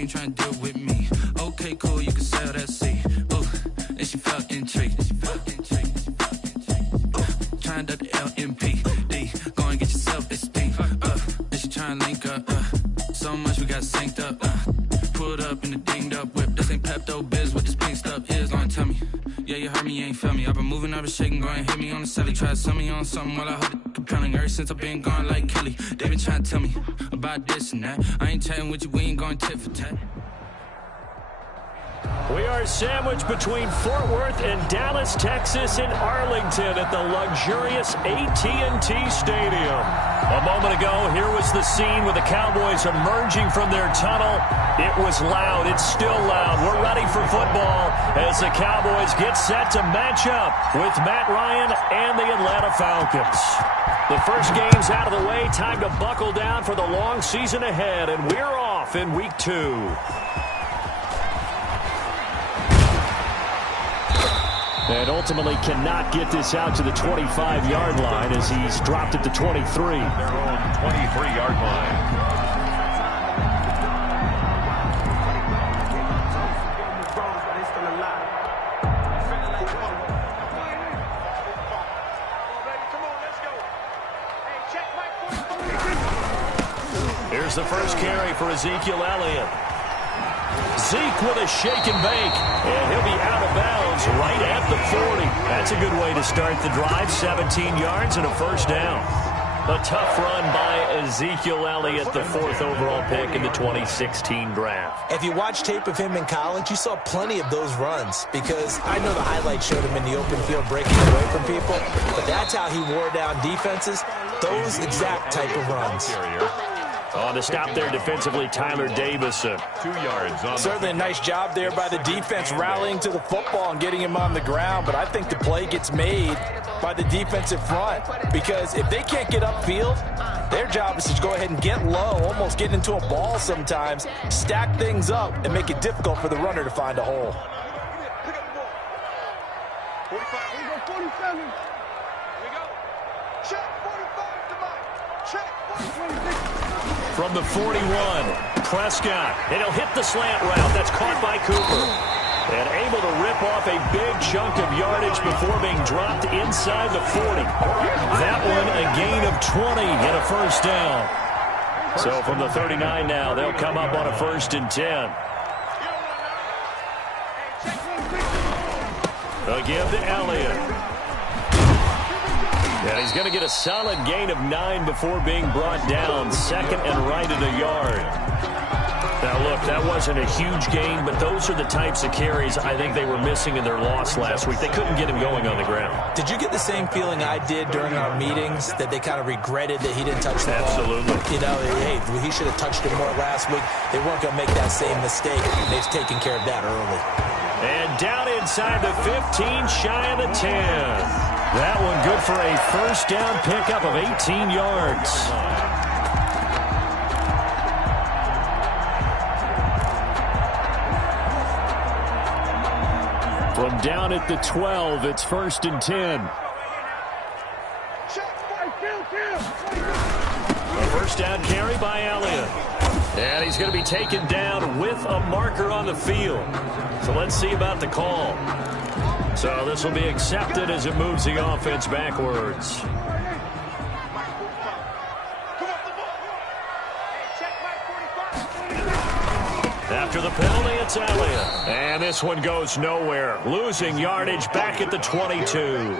ain't trying to deal with me. Okay, cool, you can sell that seat. Ooh, and she felt intrigued. Trying to the LMPD. Go and get your self-esteem. And she trying to link up. So much we got synced up. Pulled up in the dinged up whip. This ain't Pepto-Biz, what this pink stuff is. Gonna tell me. Yeah, you heard me, you ain't feel me. I've been moving, I've been shaking, go and hit me on the celly. Try to sell me on something while I hold it compelling. Ever since I've been gone like Kelly, they been trying to tell me about this and that. I ain't chatting with you, we ain't going tit for tat. We are sandwiched between Fort Worth and Dallas, Texas, and Arlington at the luxurious AT&T Stadium. A moment ago, here was the scene with the Cowboys emerging from their tunnel. It was loud. It's still loud. We're ready for football as the Cowboys get set to match up with Matt Ryan and the Atlanta Falcons. The first game's out of the way. Time to buckle down for the long season ahead, and we're off in Week 2. And ultimately cannot get this out to the 25-yard line as he's dropped at the 23. Their own 23-yard line. Here's the first carry for Ezekiel Elliott. Zeke with a shake and bake, and he'll be out of bounds right at the 40. That's a good way to start the drive, 17 yards and a first down. A tough run by Ezekiel Elliott, the 4th overall pick in the 2016 draft. If you watch tape of him in college, you saw plenty of those runs because I know the highlights showed him in the open field breaking away from people, but that's how he wore down defenses, those exact type of runs. On the stop there defensively, Tyler Davison. 2 yards. On certainly a nice job there by the defense rallying to the football and getting him on the ground, but I think the play gets made by the defensive front because if they can't get upfield, their job is to go ahead and get low, almost get into a ball sometimes, stack things up, and make it difficult for the runner to find a hole. 47. Here we go. Check 45 to Mike. Check 46. From the 41, Prescott, and he'll hit the slant route. That's caught by Cooper. And able to rip off a big chunk of yardage before being dropped inside the 40. That one a gain of 20 and a first down. So from the 39 now, they'll come up on a 1st and 10. They'll give to Elliott. And he's going to get a solid gain of 9 before being brought down. 2nd and right at a yard. Now, look, that wasn't a huge gain, but those are the types of carries I think they were missing in their loss last week. They couldn't get him going on the ground. Did you get the same feeling I did during our meetings, that they kind of regretted that he didn't touch the ball? Absolutely. You know, hey, he should have touched it more last week. They weren't going to make that same mistake. They've taken care of that early. And down inside the 15, shy of the 10. That one good for a first down pickup of 18 yards. From down at the 12, it's 1st and 10. A first down carry by Elliott. And he's going to be taken down with a marker on the field. So let's see about the call. So this will be accepted as it moves the offense backwards. After the penalty, it's Elliott. And this one goes nowhere. Losing yardage back at the 22.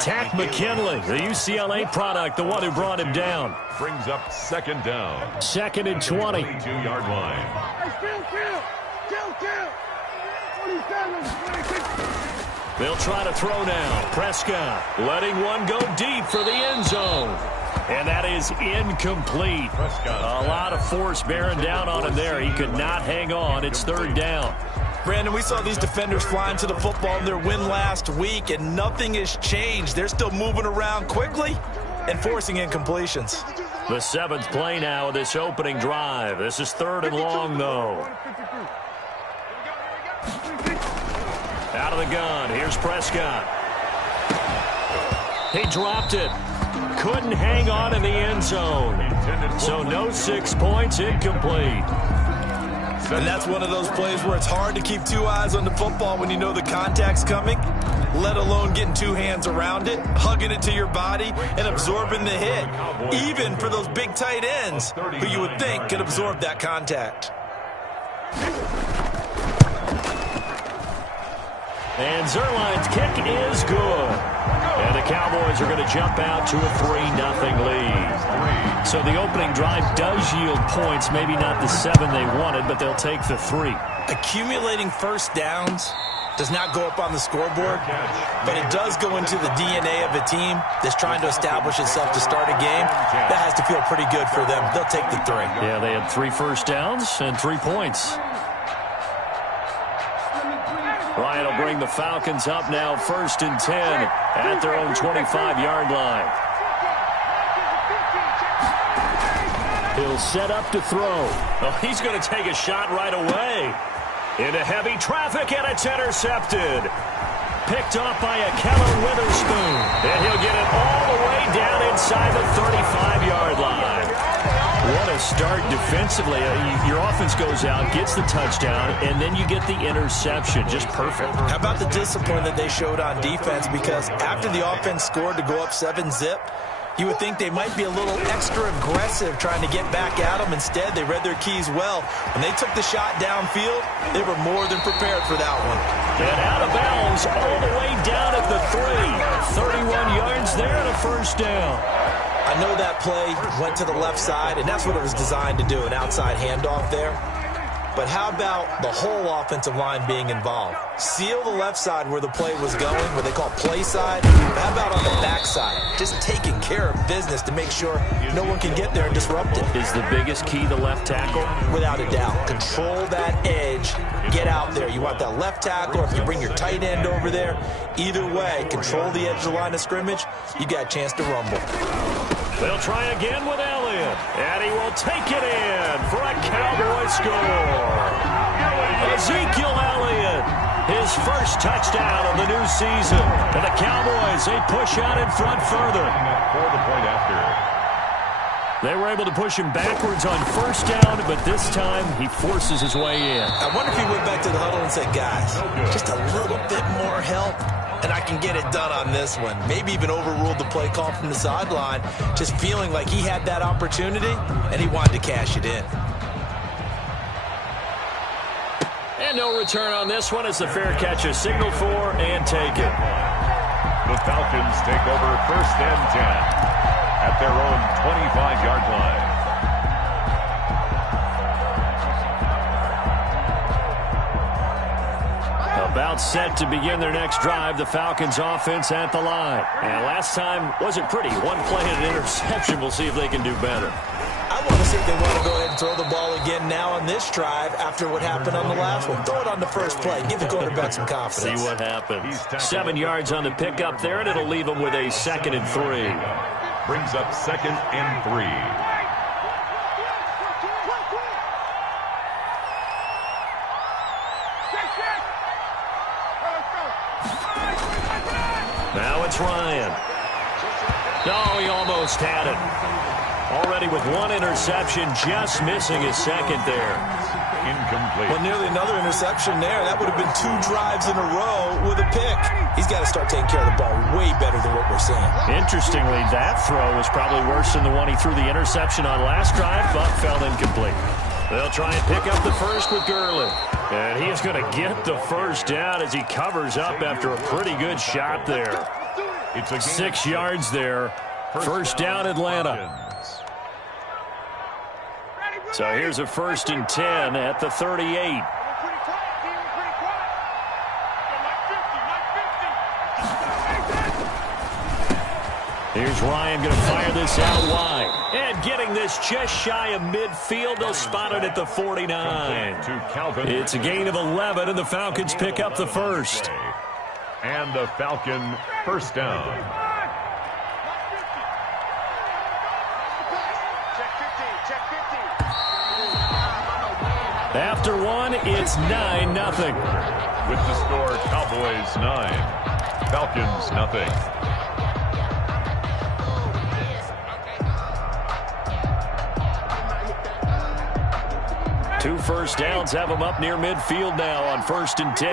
Tack McKinley, the UCLA product, the one who brought him down. Brings up 2nd down. 2nd and 20. 2-yard line. They'll try to throw now. Prescott letting one go deep for the end zone. And that is incomplete. A lot of force bearing down on him there. He could not hang on. It's 3rd down. Brandon, we saw these defenders flying to the football in their win last week, and nothing has changed. They're still moving around quickly and forcing incompletions. The 7th play now of this opening drive. This is 3rd and long, though. Out of the gun. Here's Prescott. He dropped it. Couldn't hang on in the end zone. So no 6 points, incomplete. And that's one of those plays where it's hard to keep two eyes on the football when you know the contact's coming, let alone getting two hands around it, hugging it to your body, and absorbing the hit, even for those big tight ends who you would think could absorb that contact. And Zerline's kick is good. And the Cowboys are going to jump out to a 3-0 lead. So the opening drive does yield points, maybe not the 7 they wanted, but they'll take the 3. Accumulating first downs does not go up on the scoreboard, but it does go into the DNA of a team that's trying to establish itself to start a game. That has to feel pretty good for them. They'll take the 3. Yeah, they had 3 first downs and 3 points. Ryan will bring the Falcons up now 1st and 10 at their own 25-yard line. He'll set up to throw. Oh, he's going to take a shot right away. Into heavy traffic, and it's intercepted. Picked off by a Keller Witherspoon. And he'll get it all the way down inside the 35-yard line. What a start defensively. Your offense goes out, gets the touchdown, and then you get the interception. Just perfect. How about the discipline that they showed on defense? Because after the offense scored to go up 7-zip, you would think they might be a little extra aggressive trying to get back at them. Instead, they read their keys well. When they took the shot downfield, they were more than prepared for that one. And out of bounds all the way down at the 3. 31 yards there and a first down. I know that play went to the left side, and that's what it was designed to do, an outside handoff there. But how about the whole offensive line being involved? Seal the left side where the play was going, what they call play side. But how about on the back side? Just taking care of business to make sure no one can get there and disrupt it. Is the biggest key the left tackle? Without a doubt. Control that edge. Get out there. You want that left tackle, or if you bring your tight end over there, either way, control the edge of the line of scrimmage, you got a chance to rumble. They'll try again with Elliott, and he will take it in for a Cowboy score. Ezekiel Elliott, his first touchdown of the new season. And the Cowboys, they push out in front further. For the point after. They were able to push him backwards on first down, but this time he forces his way in. I wonder if he went back to the huddle and said, guys, just a little bit more help, and I can get it done on this one. Maybe even overruled the play call from the sideline, just feeling like he had that opportunity, and he wanted to cash it in. And no return on this one as the fair catch is signaled for and taken. The Falcons take over 1st and 10 at their own 25-yard line. About set to begin their next drive, the Falcons offense at the line. And last time wasn't pretty. One play and an interception. We'll see if they can do better. I want to see if they want to go ahead and throw the ball again now on this drive after what happened on the last one. Throw it on the first play. Give the quarterback some confidence. See what happens. 7 yards on the pickup there, and it'll leave them with a 2nd and 3. Brings up 2nd and 3. Now it's Ryan. No, he almost had it. Already with one interception, just missing his 2nd there. Incomplete. Well, nearly another interception there. That would have been 2 drives in a row with a pick. He's got to start taking care of the ball way better than what we're seeing. Interestingly, that throw was probably worse than the one he threw the interception on last drive, but fell incomplete. They'll try and pick up the first with Gurley. And he is going to get the first down as he covers up after a pretty good shot there. It's a 6 yards there. First down, Atlanta. So here's a 1st and 10 at the 38. Here's Ryan going to fire this out wide. And getting this just shy of midfield. They'll spot it at the 49. It's a gain of 11, and the Falcons pick up the first. And the Falcon first down. After one, it's 9-0. With the score, Cowboys 9, Falcons nothing. 2 first downs have them up near midfield now on 1st and 10.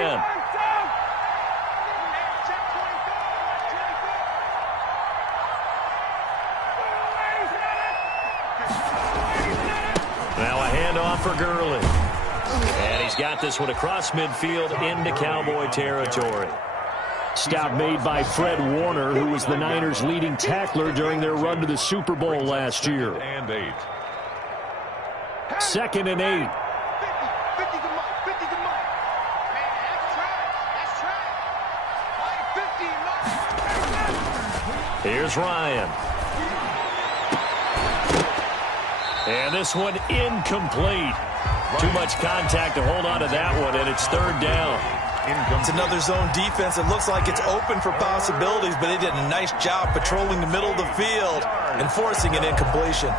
Now a handoff for Gurley. And he's got this one across midfield into Cowboy territory. Stop made by Fred Warner, who was the Niners' leading tackler during their run to the Super Bowl last year. And 8. 2nd and 8. 50 to Mike. 50 to Mike. Man, that's trash. Mike, 50. Here's Ryan. And this one incomplete. Too much contact to hold on to that one, and it's 3rd down. It's another zone defense. It looks like it's open for possibilities, but they did a nice job patrolling the middle of the field and forcing an incompletion.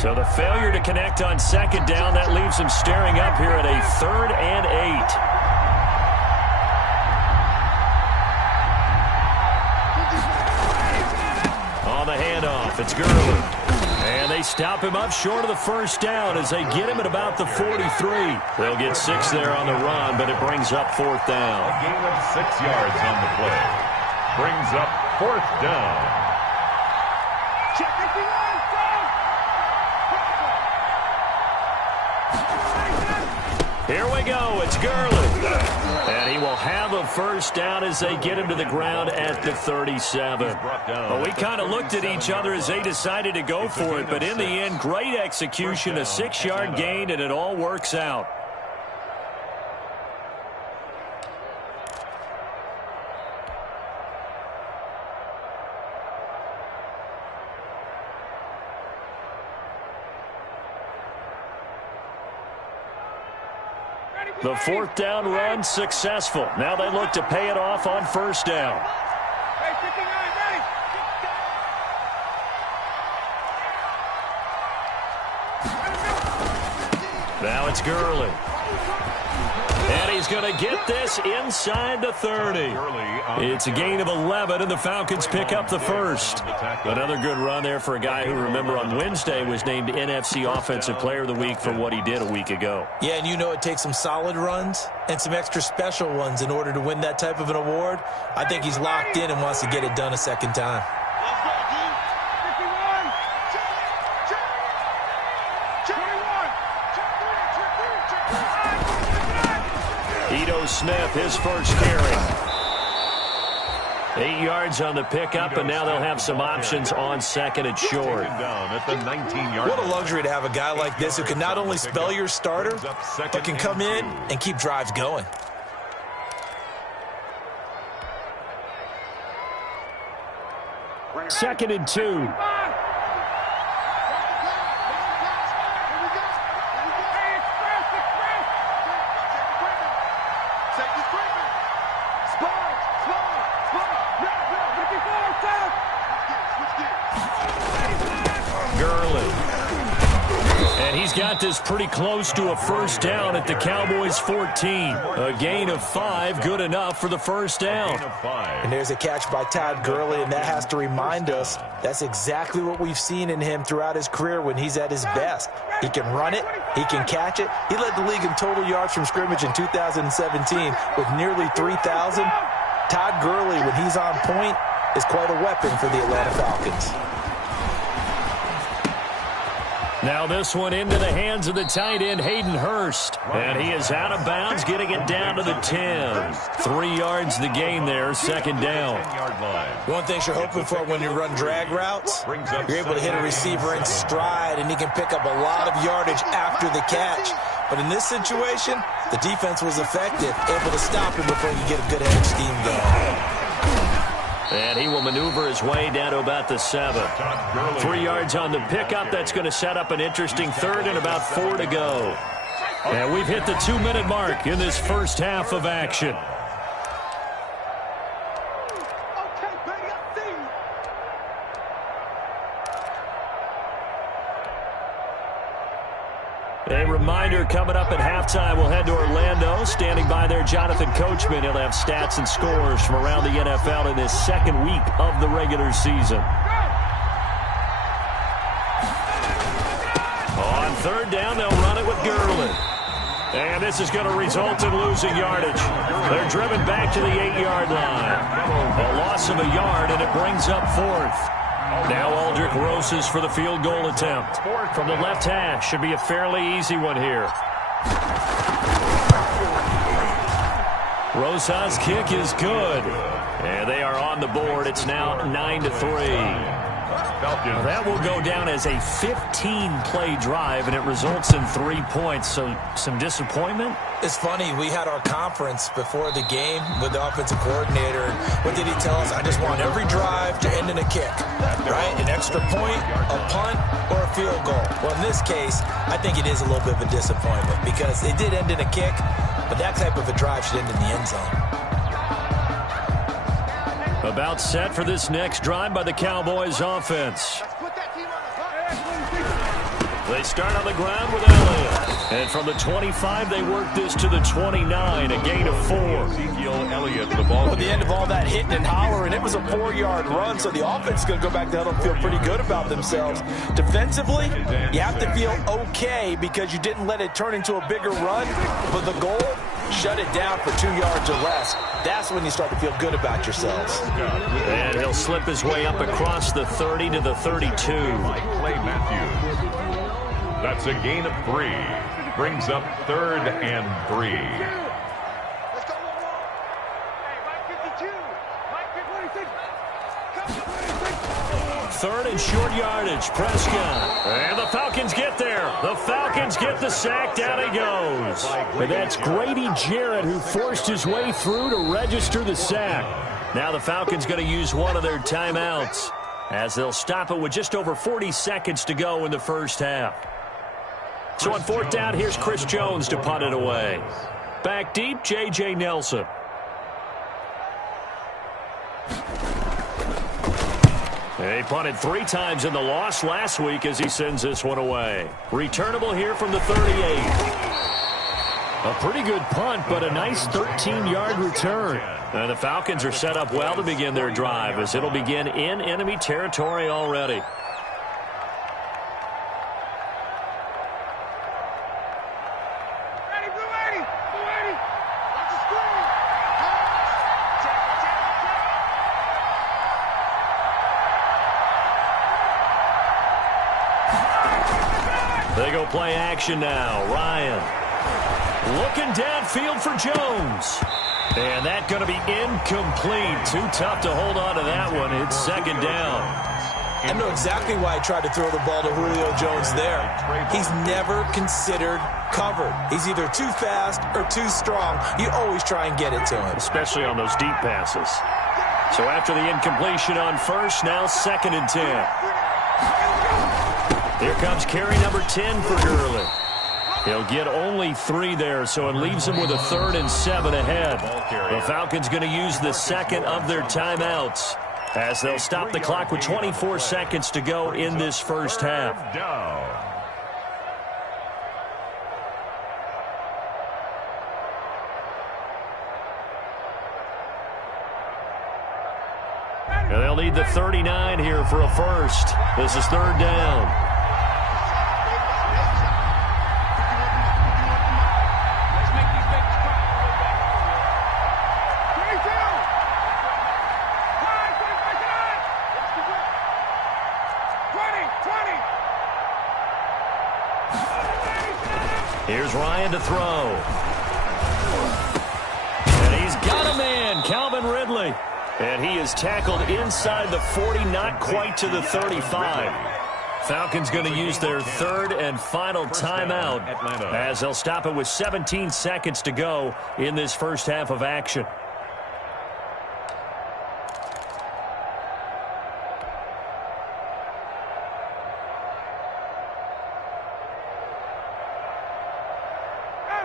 So the failure to connect on 2nd down, that leaves them staring up here at a 3rd and 8. On the handoff, it's Gurley. And they stop him up short of the 1st down as they get him at about the 43. They'll get 6 there on the run, but it brings up 4th down. A gain of 6 yards on the play. Brings up 4th down. Here we go. It's Gurley. And he will have a 1st down as they get him to the ground at the 37. Well, we kind of looked at each other as they decided to go for it, but in the end, great execution, a 6-yard gain, and it all works out. The 4th down run successful. Now they look to pay it off on 1st down. Now it's Gurley. And he's going to get this inside the 30. It's a gain of 11, and the Falcons pick up the 1st. Another good run there for a guy who, remember, on Wednesday was named NFC Offensive Player of the Week for what he did a week ago. Yeah, and you know it takes some solid runs and some extra special ones in order to win that type of an award. I think he's locked in and wants to get it done a 2nd time. Smith, his 1st carry. 8 yards on the pickup, and now they'll have some options on 2nd and short. What a luxury to have a guy like this who can not only spell your starter, but can come in and keep drives going. Second and 2. Got this pretty close to a 1st down at the Cowboys' 14. A gain of 5, good enough for the 1st down. And there's a catch by Todd Gurley, and that has to remind us that's exactly what we've seen in him throughout his career when he's at his best. He can run it, he can catch it. He led the league in total yards from scrimmage in 2017 with nearly 3,000. Todd Gurley, when he's on point, is quite a weapon for the Atlanta Falcons. Now this one into the hands of the tight end, Hayden Hurst. And he is out of bounds, getting it down to the 10. 3 yards the gain there, 2nd down. One thing you're hoping for when you run drag routes, you're able to hit a receiver in stride, and he can pick up a lot of yardage after the catch. But in this situation, the defense was effective, able to stop him before you get a good head scheme going. And he will maneuver his way down to about the 7. 3 yards on the pickup. That's going to set up an interesting 3rd and about 4 to go. And we've hit the 2-minute mark in this 1st half of action. A reminder coming up at halftime, we'll head to Orlando. Standing by there, Jonathan Coachman. He'll have stats and scores from around the NFL in his second week of the regular season. On third down, they'll run it with Gurley. And this is going to result in losing yardage. They're driven back to the 8-yard line. A loss of a yard, and it brings up fourth. Now Aldrich Rosas for the field goal attempt. From the left hash, should be a fairly easy one here. Rosas' kick is good. And they are on the board. It's now 9-3. That will go down as a 15-play drive, and it results in 3 points. So some disappointment? It's funny, we had our conference before the game with the offensive coordinator. What did he tell us? I just want every drive to end in a kick, right? An extra point, a punt, or a field goal. Well, in this case, I think it is a little bit of a disappointment because it did end in a kick, but that type of a drive should end in the end zone. About set for this next drive by the Cowboys offense. They start on the ground with Elliott. And from the 25, they work this to the 29, a gain of 4. Ezekiel Elliott, the ball. At the end of all that hitting and hollering, it was a 4-yard run, so the offense is going to go back to huddle and feel pretty good about themselves. Defensively, you have to feel okay because you didn't let it turn into a bigger run, but the goal, shut it down for 2 yards or less. That's when you start to feel good about yourselves. And he'll slip his way up across the 30 to the 32. Clay Matthews. That's a gain of 3. Brings up 3rd and 3. Let's go. Hey, Mike 52. Mike 26. 3rd and short yardage. Prescott. And the Falcons get there. The Falcons get the sack. Down he goes. And that's Grady Jarrett who forced his way through to register the sack. Now the Falcons going to use one of their timeouts as they'll stop it with just over 40 seconds to go in the first half. So on 4th down, here's Chris Jones to punt it away. Back deep, J.J. Nelson. He punted 3 times in the loss last week as he sends this one away. Returnable here from the 38. A pretty good punt, but a nice 13-yard return. And the Falcons are set up well to begin their drive as it'll begin in enemy territory already. They go play action now. Ryan looking downfield for Jones. And that's going to be incomplete. Too tough to hold on to that one. It's 2nd down. I know exactly why I tried to throw the ball to Julio Jones there. He's never considered covered. He's either too fast or too strong. You always try and get it to him. Especially on those deep passes. So after the incompletion on first, now 2nd and 10. Here comes carry number 10 for Gurley. He'll get only 3 there, so it leaves him with a 3rd and 7 ahead. The Falcons going to use the second of their timeouts as they'll stop the clock with 24 seconds to go in this first half. And they'll need the 39 here for a first. This is 3rd down. Here's Ryan to throw. And he's got a man, Calvin Ridley. And he is tackled inside the 40, not quite to the 35. Falcons going to use their 3rd and final timeout as they'll stop it with 17 seconds to go in this first half of action.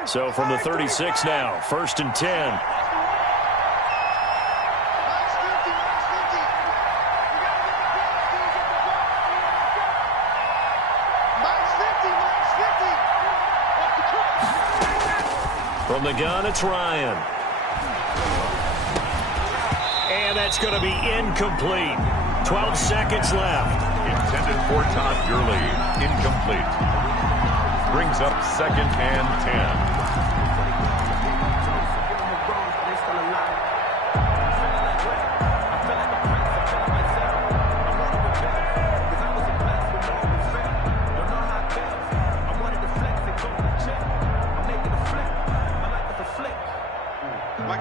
So from the 36 now, 1st and 10. From the gun, it's Ryan. And that's going to be incomplete. 12 seconds left. Intended for Todd Gurley. Incomplete. Brings up 2nd and 10.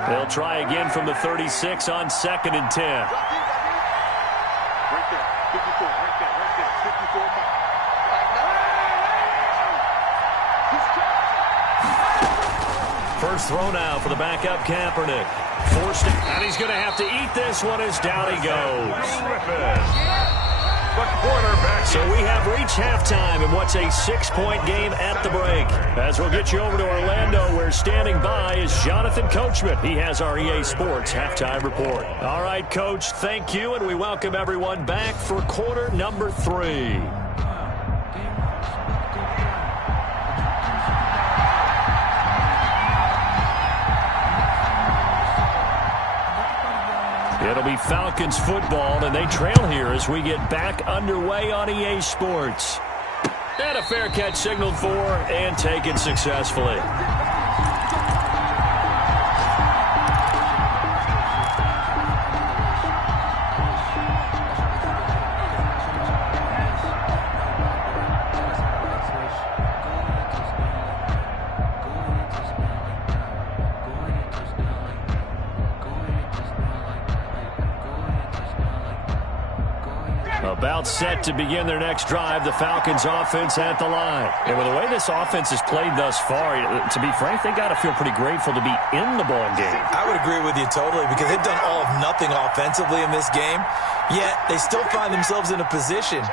They'll try again from the 36 on 2nd and 10. Right there. 54. Right there. 54 mark. First throw now for the backup Kaepernick. Forced it, and he's going to have to eat this one as down he goes. The quarterback. So we have reached halftime in what's a 6-point game at the break. As we'll get you over to Orlando, where standing by is Jonathan Coachman. He has our EA Sports halftime report. All right, Coach, thank you, and we welcome everyone back for quarter number 3. It'll be Falcons football, and they trail here as we get back underway on EA Sports. And a fair catch signaled for and taken successfully. About set to begin their next drive, the Falcons offense at the line. And with the way this offense has played thus far, to be frank, they got to feel pretty grateful to be in the ball game. I would agree with you totally, because they've done all of nothing offensively in this game, yet they still find themselves in a position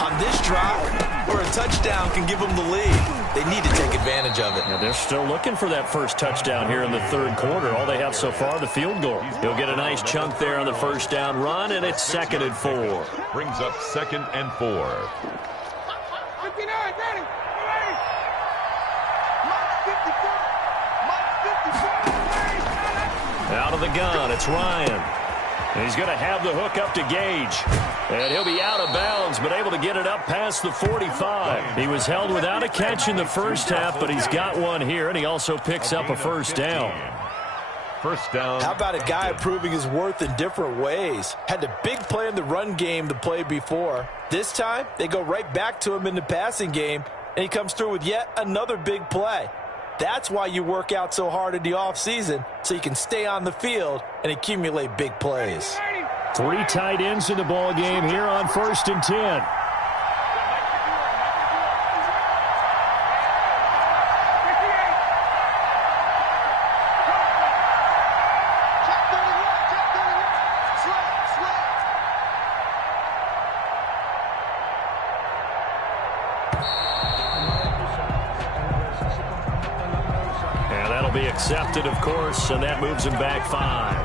on this drive where a touchdown can give them the lead. They need to take advantage of it. Yeah, they're still looking for that first touchdown here in the third quarter. All they have so far, the field goal. He'll get a nice chunk there on the first down run, and it's 2nd and 4. Brings up 2nd and 4. 59, ready. Out of the gun, it's Ryan. And he's going to have the hook up to Gage. And he'll be out of bounds, but able to get it up past the 45. He was held without a catch in the first half, but he's got one here, and he also picks up a first down. First down. How about a guy proving his worth in different ways? Had a big play in the run game the play before. This time, they go right back to him in the passing game, and he comes through with yet another big play. That's why you work out so hard in the offseason, so you can stay on the field and accumulate big plays. 3 tight ends in the ball game here on 1st and 10. Be accepted, of course, and that moves him back 5.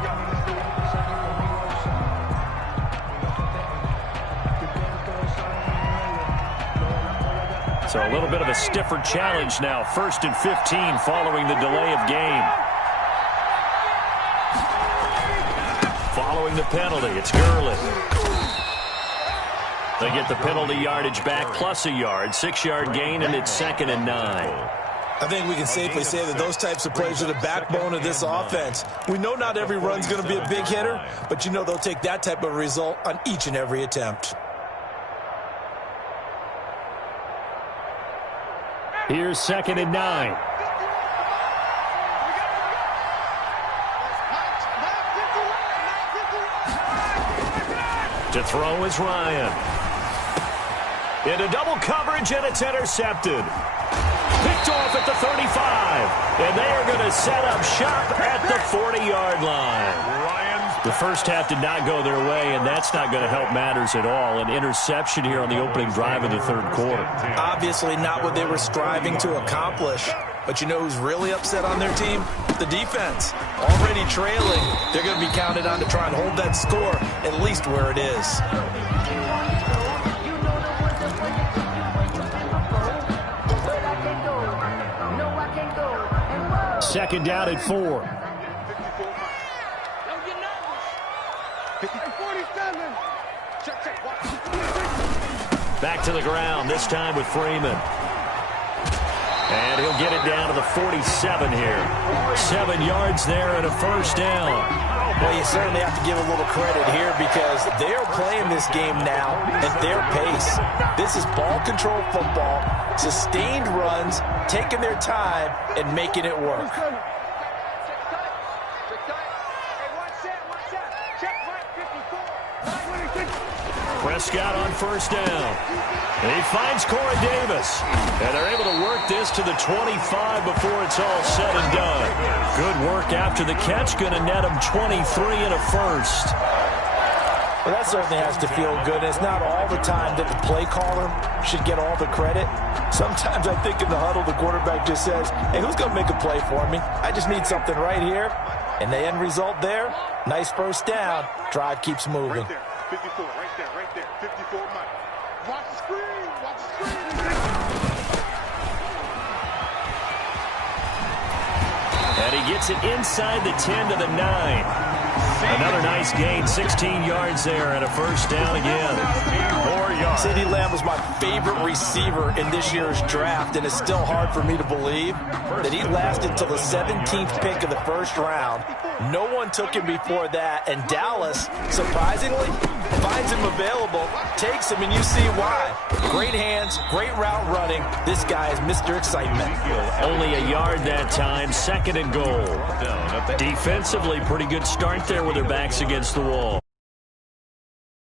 So a little bit of a stiffer challenge now. 1st and 15 following the delay of game. Following the penalty, it's Gurley. They get the penalty yardage back plus a yard. 6-yard gain, and it's 2nd and 9. I think we can safely say that those types of plays are the backbone of this offense. We know not every run's going to be a big hitter, but you know they'll take that type of result on each and every attempt. Here's 2nd and 9. To throw is Ryan. Into double coverage, and it's intercepted. Picked off at the 35, and they are going to set up shop at the 40-yard line. The first half did not go their way, and that's not going to help matters at all. An interception here on the opening drive of the third quarter. Obviously not what they were striving to accomplish. But you know who's really upset on their team? The defense. Already trailing. They're going to be counted on to try and hold that score at least where it is. 2nd Second down at 4. Don't get nervous. 47. Check. Watch. Back to the ground, this time with Freeman. And he'll get it down to the 47 here. 7 yards there and a first down. Well, you certainly have to give a little credit here because they're playing this game now at their pace. This is ball control football, sustained runs, taking their time, and making it work. Prescott on first down. And he finds Corey Davis. And they're able to work this to the 25 before it's all said and done. Good work after the catch. Going to net him 23 and a first. Well, that certainly has to feel good. It's not all the time that the play caller should get all the credit. Sometimes I think in the huddle, the quarterback just says, hey, who's going to make a play for me? I just need something right here. And the end result there, nice first down. Drive keeps moving. Right there. 54, right there. 54, Mike. Watch the screen. And he gets it inside the 10 to the 9. Another nice gain, 16 yards there and a first down again. 4 yards. CeeDee Lamb was my favorite receiver in this year's draft, and it's still hard for me to believe that he lasted till the 17th pick of the first round. No one took him before that, and Dallas, surprisingly, finds him available, takes him, and you see why. Great hands, great route running. This guy is Mr. Excitement. Only a yard that time, second and goal. Defensively, pretty good start there with their backs against the wall.